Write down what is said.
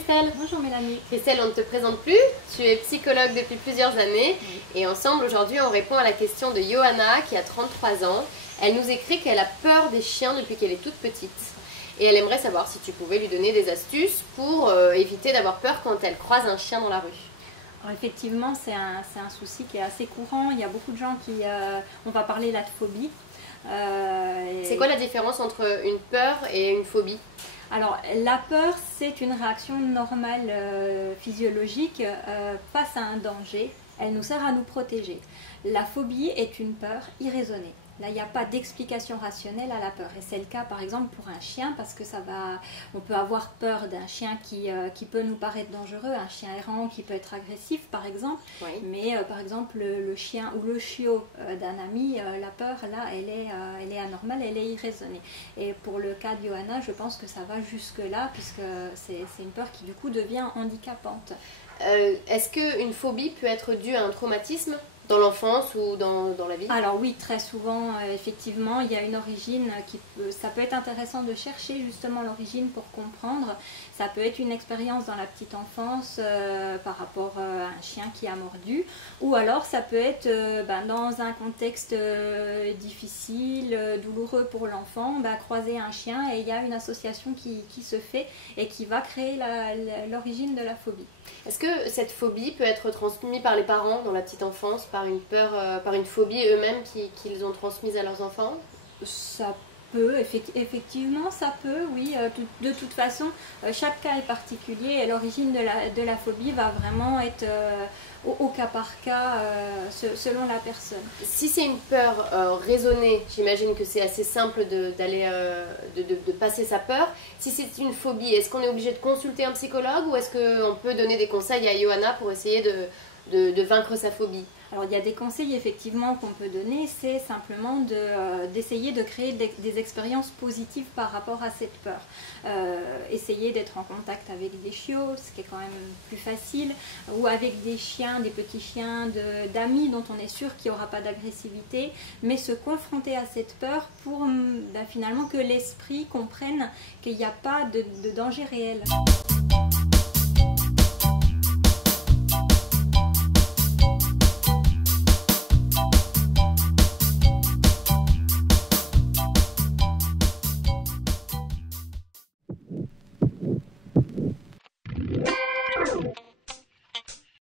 Christelle. Bonjour Mélanie. Christelle, on ne te présente plus, tu es psychologue depuis plusieurs années et ensemble aujourd'hui on répond à la question de Johanna qui a 33 ans. Elle nous écrit qu'elle a peur des chiens depuis qu'elle est toute petite et elle aimerait savoir si tu pouvais lui donner des astuces pour éviter d'avoir peur quand elle croise un chien dans la rue. Alors effectivement, c'est un souci qui est assez courant. Il y a beaucoup de gens qui... on va parler là de phobie. C'est quoi la différence entre une peur et une phobie ? Alors la peur, c'est une réaction normale physiologique face à un danger. Elle nous sert à nous protéger. La phobie est une peur irraisonnée. Là, il n'y a pas d'explication rationnelle à la peur. Et c'est le cas, par exemple, pour un chien, parce que on peut avoir peur d'un chien qui peut nous paraître dangereux, un chien errant qui peut être agressif, par exemple. Oui. Mais, par exemple, le chien ou le chiot d'un ami, la peur, là, elle est anormale, elle est irraisonnée. Et pour le cas de Johanna, je pense que ça va jusque-là, puisque c'est une peur qui, du coup, devient handicapante. Est-ce qu'une phobie peut être due à un traumatisme ? Dans l'enfance ou dans la vie? Alors oui, très souvent, effectivement, il y a une origine ça peut être intéressant de chercher justement l'origine pour comprendre. Ça peut être une expérience dans la petite enfance par rapport à un chien qui a mordu, ou alors ça peut être dans un contexte difficile, douloureux pour l'enfant, croiser un chien et il y a une association qui se fait et qui va créer l'origine de la phobie. Est-ce que cette phobie peut être transmise par les parents dans la petite enfance, par une peur, par une phobie eux-mêmes qu'ils ont transmise à leurs enfants? Ça peut, effectivement, ça peut, oui. De toute façon, chaque cas est particulier et l'origine de la phobie va vraiment être au cas par cas selon la personne. Si c'est une peur raisonnée, j'imagine que c'est assez simple de passer sa peur. Si c'est une phobie, est-ce qu'on est obligé de consulter un psychologue ou est-ce qu'on peut donner des conseils à Johanna pour essayer de vaincre sa phobie? Alors il y a des conseils effectivement qu'on peut donner, c'est simplement d'essayer de créer des expériences positives par rapport à cette peur. Essayer d'être en contact avec des chiots, ce qui est quand même plus facile, ou avec des chiens, des petits chiens d'amis dont on est sûr qu'il n'y aura pas d'agressivité, mais se confronter à cette peur pour finalement que l'esprit comprenne qu'il n'y a pas de danger réel.